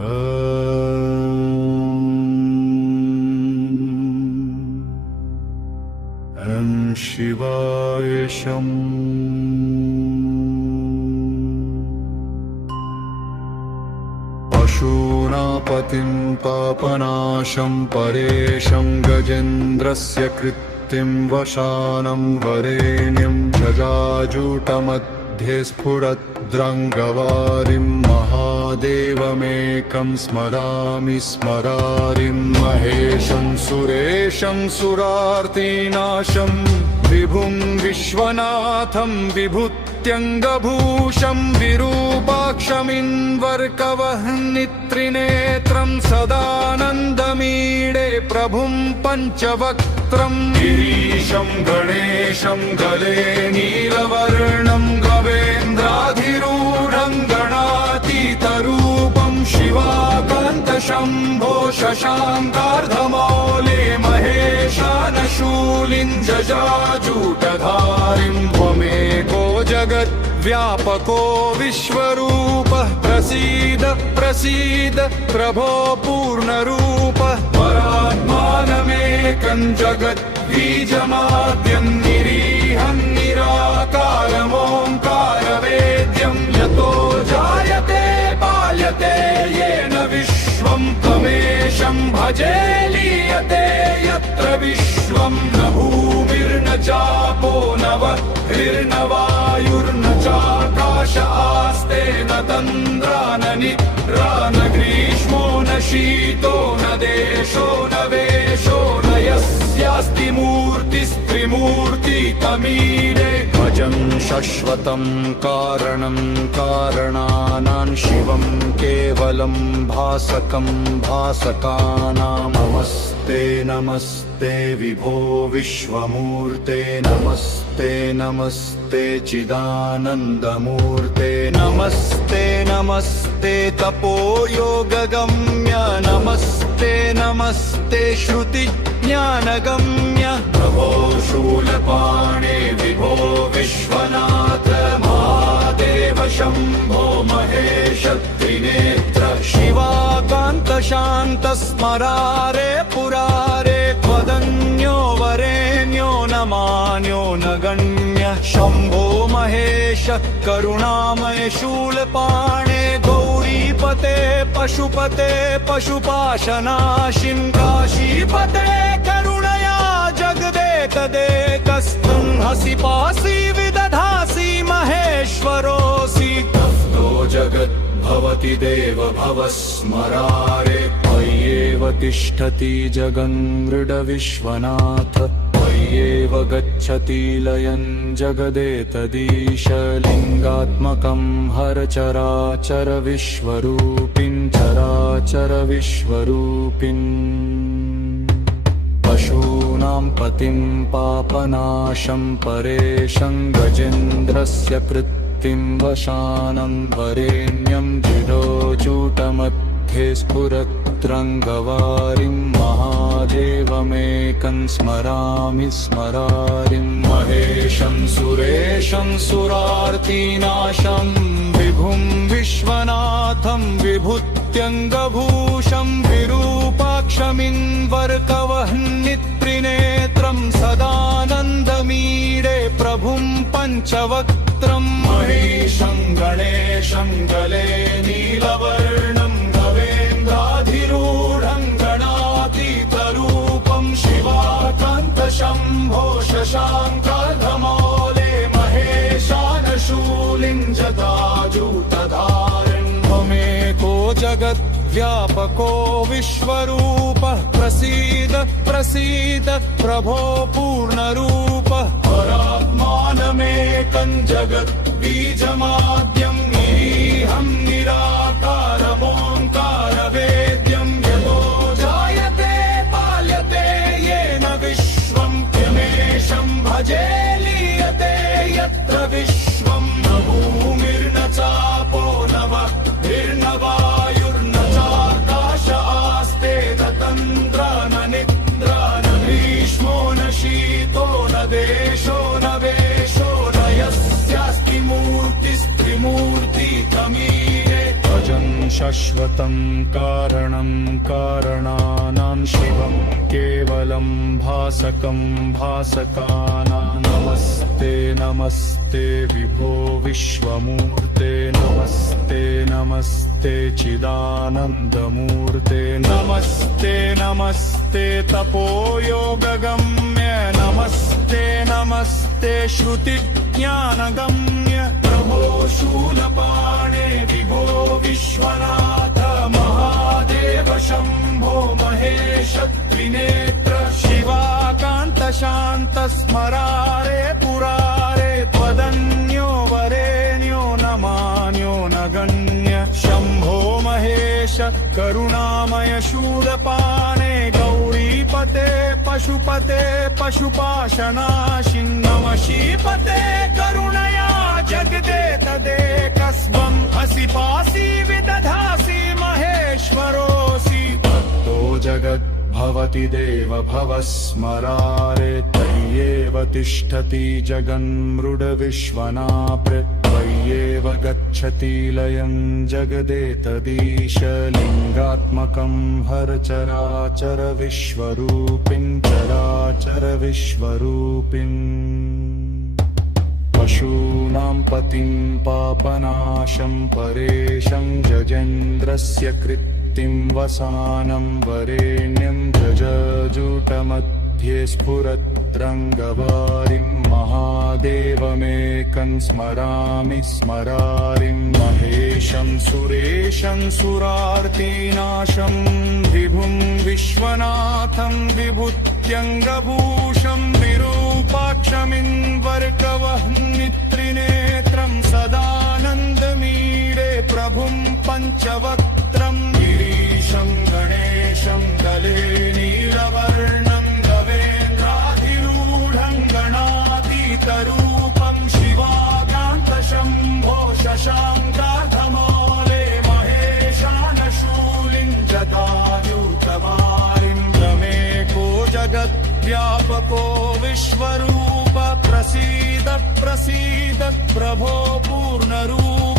ॐ शिवाय शम् पशूनापतिं पापनाशं परेशं गजेन्द्रस्य कृत्तिं वशानं वरेण्यं जगाजूटमध्ये स्फुरद्रङ्गवारिं महादेवमेकं स्मरामि स्मरारिं महेशं सुरेशं सुरार्तिनाशं विभुं विश्वनाथं विभूत्यङ्गभूषं विरूपाक्षमिन्वर्कवह्नित्रिनेत्रं सदानन्दमीडे प्रभुं पञ्चवक्त्रं गिरीशं गणेशं गले नीलवर्णं गवेन्द्राधिरूढं गणातीतरूपं शिवाकान्तशम्भो शशाङ्कार्धमौले महेशानशूलिं जजाजूटधारिं त्वमेको जगद्व्यापको विश्वरूपः प्रसीद प्रसीद प्रभो पूर्णरूपः परात्मानमेकं जगद्बीजमाद्यं निरीहं निराकारमोङ्कारवेद्यं यतो जायते पाल्यते येन विश्वं तमेशं भजे लीयते यत्र विश्वं न भूमिर्न चापो न वह्निर्न वायुर्न चाकाश आस्ते न तन्द्रा न निद्रा न ग्रीष्मो न शीतो न देशो न वेशो न यस्यास्ति मूर्तिस्त्रिमूर्ति तमीरे भजं शश्वतं कारणं कारणानां शिवं केवलं भासकं भासकानां नमस्ते नमस्ते विभो विश्वमूर्ते नमस्ते नमस्ते चिदानन्दमूर्ते नमस्ते नमस्ते तपोयोगगम्य नमस्ते नमस्ते श्रुतिज्ञानगम्य प्रभो शूलपाणे विभो विश्वनाथ महादेव शम्भो महेश त्रिनेत्र शिवाकान्त शान्त स्मरारे पुरारे त्वदन्यो वरेण्यो न मान्यो न गण्य शम्भो महेश करुणामय शूलपाणे गौरीपते पशुपते पशुपाशनाशिं काशीपते करुणया जगदेकदेकस्त्वं हसि पासि विदधासि महेश्वरोऽसि तप्तो जगत् भवति देव भव स्मरारे त्वय्येव तिष्ठति जगन्मृड विश्वनाथ त्वय्येव गच्छति लयं जगदेतदीश लिङ्गात्मकं हर चराचर विश्वरूपिं चराचर विश्वरूपिन् पशूनां पतिं पापनाशं परेशं गजेन्द्रस्य कृत्तिं वशानं वरेण्यं जिरोजूटमध्ये स्फुरद्रङ्गवारिं महादेवमेकं स्मरामि स्मरारिं महेशं सुरेशं सुरार्तिनाशं विभुं विश्वनाथं विभूत्यङ्गभूषं विरूपाक्षमिन्वर्कवह्नित्रिनेत्रं सदानन्दमीडे प्रभुं पञ्चवक्त्रं महेशं गणेशं गले नीलवर्णं गवेन्द्राधिरूढं गणातीतरूपं शिवाकान्तशम्भो शशाङ्कार्धमौले महेशानशूलिं जटाजूटधारिं त्वमेको जगद्व्यापको विश्वरूपः प्रसीद प्रसीद प्रभो पूर्णरूपः परात्मानमेकं जगद्बीजमाद्यं निरीहं निराकारमोङ्कारवेद्यं यतो जायते पाल्यते येन विश्वं तमेशं भजे लीयते यत्र विश्वं न भूमिर्न चापो न वह्निर्न वायुर्न चाकाश आस्ते न तन्द्रा न निद्रा न ग्रीष्मो न शीतो न देशो न वेशो न यस्यास्ति मूर्तिस्त्रिमूर्ति तमीरे शाश्वतं कारणं कारणानां शिवं केवलं भासकं भासकानां नमस्ते नमस्ते विभो विश्वमूर्ते नमस्ते नमस्ते चिदानन्दमूर्ते नमस्ते नमस्ते तपोयोगगम्य नमस्ते नमस्ते श्रुतिज्ञानगम्य प्रभो शूलपाणे विभो विश्वनाथ महादेव शम्भो महेश त्रिनेत्र शिवाकान्त शान्त स्मरारे पुरारे त्वदन्यो वरेण्यो न मान्यो न गण्य शम्भो महेश करुणामय शूलपाणे गौरीपते पशुपते पशुपाशनाशिं नमः श्रीपते करुणया जगदे तदेकस्वं हसि पासि विदधासि महेश्वरोऽसि भक्तो जगद्भवति देव भव स्मरारे त्वय्येव तिष्ठति जगन्मृडविश्वनाप्र त्वय्येव गच्छति लयं जगदेतदीश लिङ्गात्मकं हर चराचर विश्वरूपिं चराचर विश्वरूपिम् पशूनां पतिं पापनाशं परेशं जजेन्द्रस्य कृत्तिं वसानं वरेण्यं जजजूटमध्ये स्फुरद्रङ्गवारिं महादेवमेकं स्मरामि स्मरारिं महेशं सुरेशं सुरार्तिनाशं विभुं विश्वनाथं विभूत्यङ्गभूषं विरूपाक्षमिन्वर्कवह्नित्रिनेत्रं सदानन्दमीडे प्रभुं पञ्चवक्त्रं गिरीशं गणेशं गले नीलवर्णं गवेन्द्राधिरूढं गणातीतरूपं शिवाकान्तशम्भो शशाङ्काधमाले महेशानशूलिं जटायुतवारिं रमेको जगद्व्यापको विश्वरूप प्रसीद प्रसीद प्रभो पूर्णरूप